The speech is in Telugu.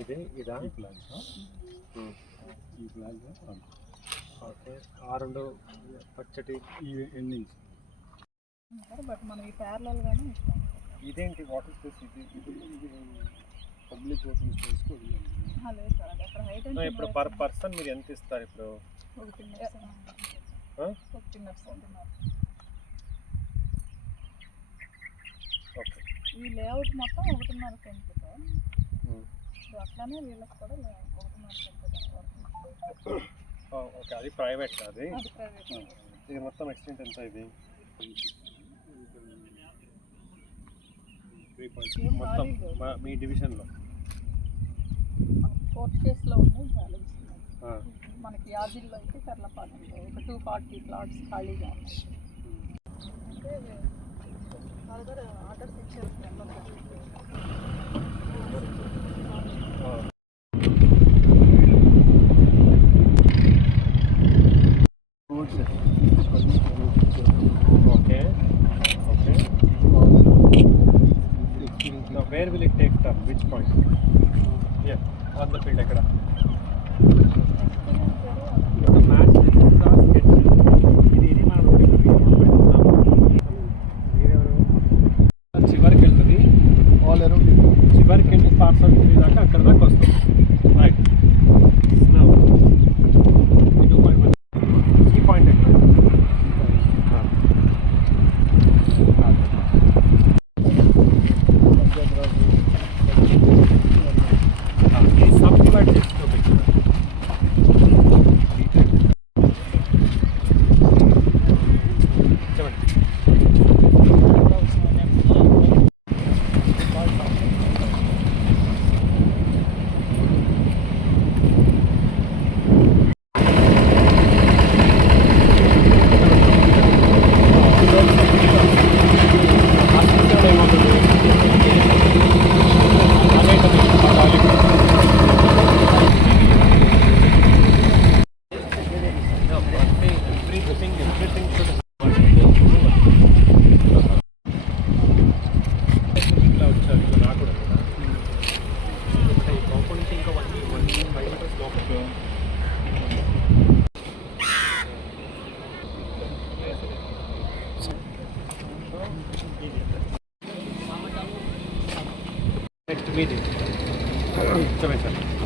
ఇది ఇదా? ఈ ప్లాన్ ఉమ్. ఈ ప్లాన్ ఓకే. ఆ రెండు పచ్చటి ఈ ఎండింగ్స్. బట్ మనం ఈ ప్యారలల్ గానే ఇదేంటి వాటర్ స్పేస్ ఇది? పబ్లిక్ ఓపెన్ స్పేస్ కూడా ఇప్పుడు పర్ పర్సన్ మీరు ఎంత ఇస్తారు ఇప్పుడు? ఈ లేఅవుట్ మొత్తం ఒకటిన్నర సెంట్ సో అట్లానే వీళ్ళకి కూడా ఓకే అది ప్రైవేట్ అది? అది ప్రైవేట్. ఇది మొత్తం ఎక్స్టెంట్ ఎంత ఇది? త్రీ పాయింట్ ఏం మొత్తం. మా- డివిజన్లో? ఫోర్త్ కేసులో ఉన్నాయి బ్యాలెన్స్ ఉన్నాయి. మనకి యాదిల్లో అయితే కర్లపాలెంలో ఒక టూ ఫార్టీ ప్లాట్స్ ఖాళీగా ఉన్నాయి. ఆర్డర్స్ ఇచ్చారు okay okay Now where will it take turn? Which point? Yeah, on the field ఎక్కడ Thank you. Next meeting. Come in, sir.